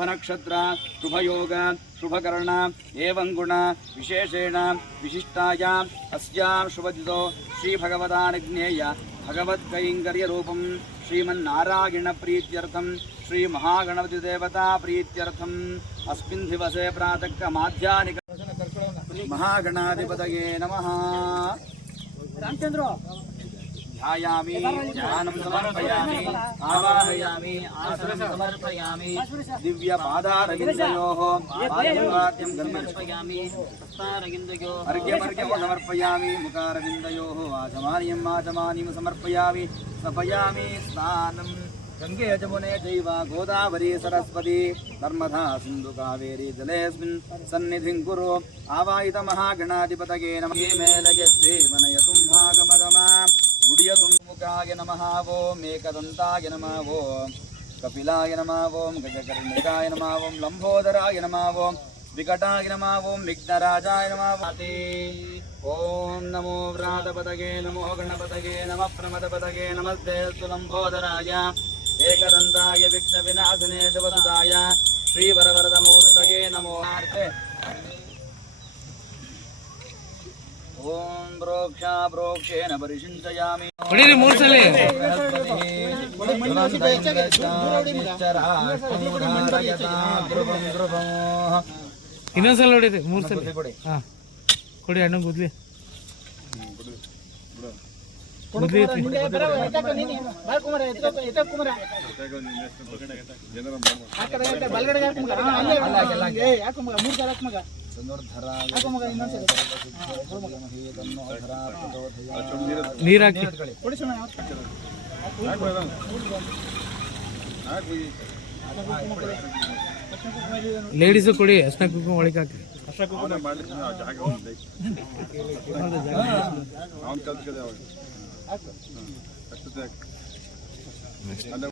ಶುಭನಕ್ಷತ್ರ ಶುಭಯೋಗ ಶುಭಕರ್ಣ ಏವಂಗುಣ ವಿಶೇಷೇಣ ವಿಶಿಷ್ಟಾಯ ಅಸ್ಯಾಂ ಶುಭದಿದೋ ಶ್ರೀಭಗವದಾನಜ್ಞೇಯ ಭಗವತ್ಕೈಂಕರ್ಯರೂಪಂ श्रीमन्नारायणप्रीत्यर्थं श्रीमहागणपतिदेवताप्रीत्यर्थम् अस्मिन् दिवसे प्रातःक्रमाध्यानिक महागणाधिपतये नमः रामचन्द्र ध्यायामि ध्यानं समर्पयामि आवाहयामि आसनं समर्पयामि दिव्यपादारविन्दयोः पादं गन्मर्पयामि अर्घ्यमर्घ्यं समर्पयामि मुखारविन्दयोः आचमान्यम् आचमान्यं समर्पयामि स्थापयामि स्नानं गङ्गे जमुने चैव गोदावरी सरस्वती नर्मदा सिन्धु कावेरी जलेऽस्मिन् सन्निधिं कुरु आवाहित महागणाधिपतये नमः मेलयद्वे मनयतुं भागमगमाम् త్రినేత్రాయ నమ ఓం ఏకదంతాయ నమ ఓం కపిలాయ నమ ఓం గజకర్ణికాయ నమ ఓం లంబోదరాయ నమ ఓం వికటాయ నమ ఓం విఘ్నరాజాయ నమ ఓం నమో వ్రాతపదగే నమో గణపతగే నమ ప్రమదపదగే నమస్తే లంబోదరాయ ఏకదంతాయ విఘ్న వినాశనే శివదాయ శ్రీవరవరదమూర్తగే ಓಂ ಪ್ರೋಕ್ಷ ಪ್ರೋಕ್ಷೇನ ಪರಿಶಿಂಚಯಾಮಿ ಇನ್ನೊಂದ್ಸಲ ನೋಡಿದ್ರಿ ಮೂರು ಸಲ ಕೊಡಿ ಅಣ್ಣ ಗುದ್ಲಿ. ಬಲ್ಗಡೆ ಯಾಕೆ ಮಗ. ಸಲ ಮಗ. ನೀರಾಕಿ. ಲೇಡೀಸು ಕೊಡಿ ಅಷ್ಟ ಕುಂಕುಮ ಒಳಗೆ ಹಾಕಿ. ಅಷ್ಟ